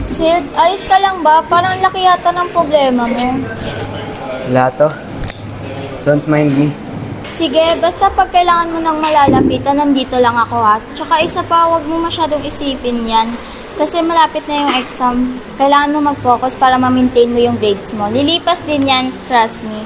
Sid, ayos ka lang ba? Parang laki yata ng problema mo. Wala to. Don't mind me. Sige, basta pag kailangan mo ng malalapitan, nandito lang ako ha. Tsaka isa pa, huwag mo masyadong isipin yan. Kasi malapit na yung exam. Kailangan mo mag-focus para ma-maintain mo yung grades mo. Lilipas din yan, trust me.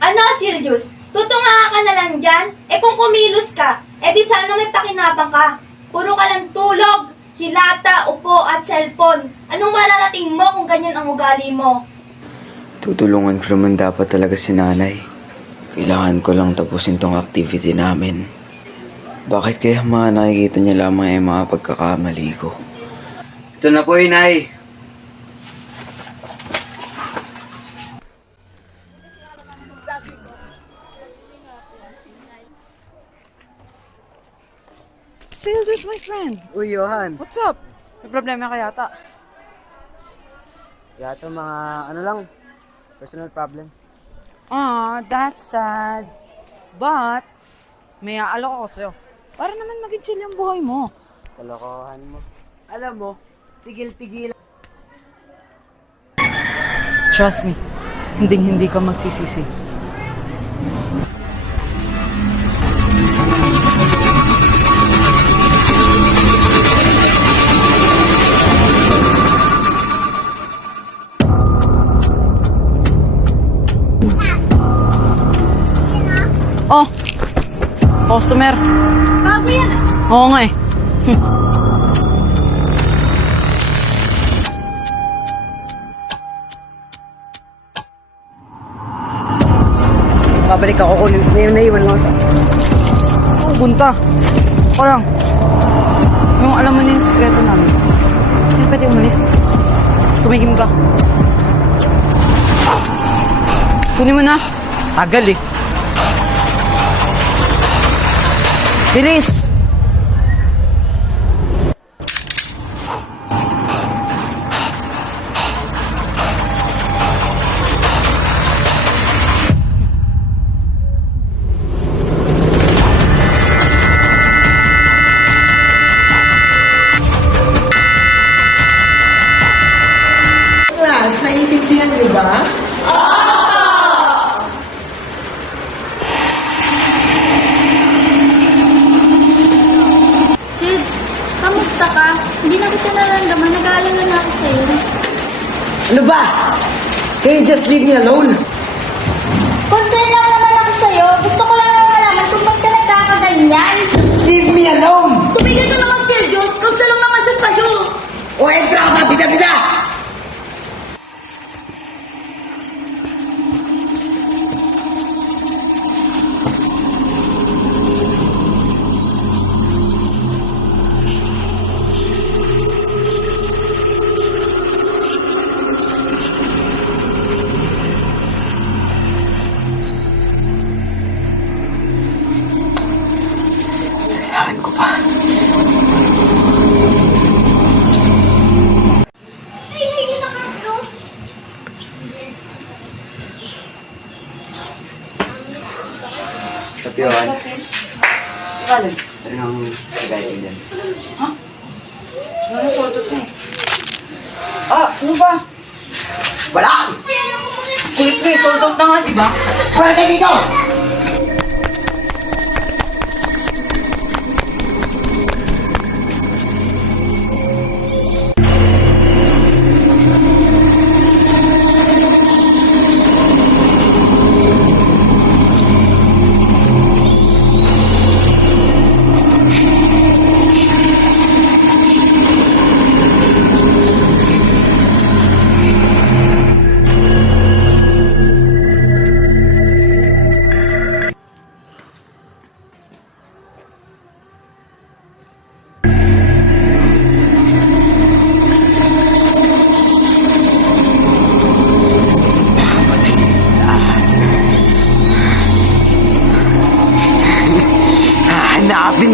Ano, Sirius? Tutunga ka na lang dyan? Kung kumilos ka, di sana may pakinabang ka. Puro ka ng tulog, hilata, upo, at cellphone. Anong mararating mo kung ganyan ang ugali mo? Tutulungan ko naman dapat talaga si nanay. Kailangan ko lang tapusin tong activity namin. Bakit kaya mga nakikita niya lamang ay mga pagkakamali ko? Ito na po, inay! Still, there's my friend. Uy, Johan. What's up? May problema ka yata. Yato mga ano lang, personal problem. That's sad. But, may aalok ako sa'yo. Para naman maging chill yung buhay mo. Kalokohan mo. Alam mo, tigil-tigil. Trust me, hindi ka magsisisi. Oh, customer. Bago yan ah. Oo nga eh. Babalik ako kunin. May naiwan lang sa... Oh, punta. Ako lang. Yung alam mo na yung sekreto namin. Hindi pwede umalis. Tumigim ka. Kunin mo na. Tagal eh. Bilis! Class, naiintindihan niyo ba? Sid, kamusta ka? Hindi na kita nararamdaman. Nag-aalala na ako sa'yo. Ano ba? Can you just leave me alone? Concern lang naman ako sa'yo. Gusto ko lang naman malaman kung ba't ka nagkakaganyan. Leave me alone! Tumigil ka naman, Sirius. Concern lang naman siya sa'yo. O entra ka na, bida-bida! Hayaan ko pa. Sabi, Johan. Anong kagaya dyan? Ano sortot mo? Ano ba? Wala! Kulit mo eh, sortot na nga, diba? Wala ka dito!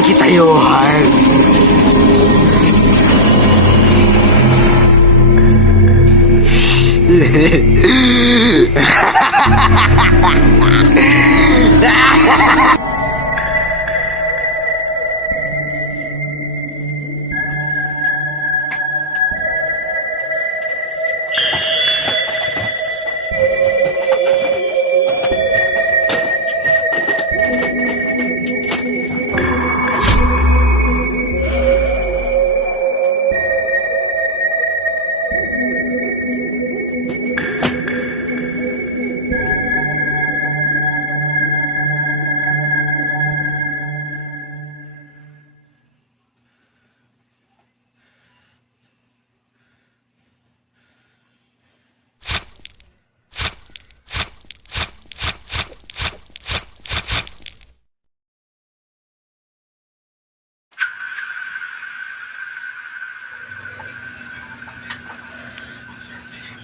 kita, Johan.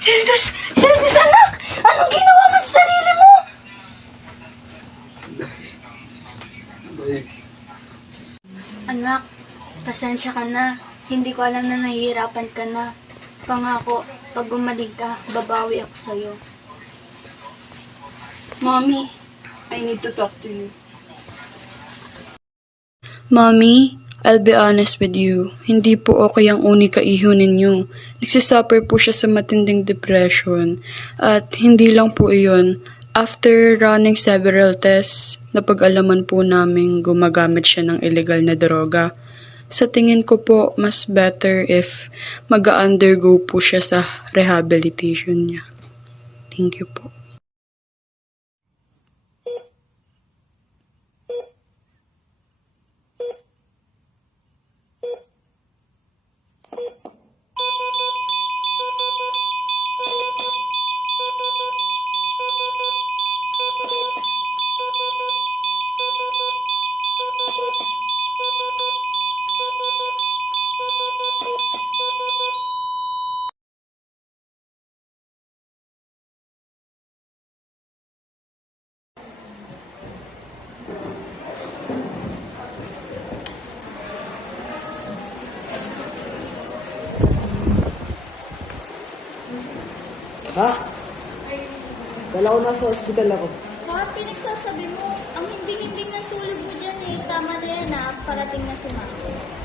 Zeldus! Zeldus, anak! Anong ginawa mo sa sarili mo? Anak, pasensya ka na. Hindi ko alam na nahihirapan ka na. Pangako, pag gumaling ka, babawi ako sa'yo. Mommy, I need to talk to you. Mommy, I'll be honest with you. Hindi po okay ang unika iho ninyo. Nagsisuffer po siya sa matinding depression. At hindi lang po iyon. After running several tests, napag-alaman po namin gumagamit siya ng illegal na droga. Sa tingin ko po, mas better if mag-undergo po siya sa rehabilitation niya. Thank you po. Ha? Wala ko nasa ospital ako. Bakit pinagsasabi mo? Ang hindi-hindi ng tulog mo dyan eh. Tama na yan ah. Parating na si Mama.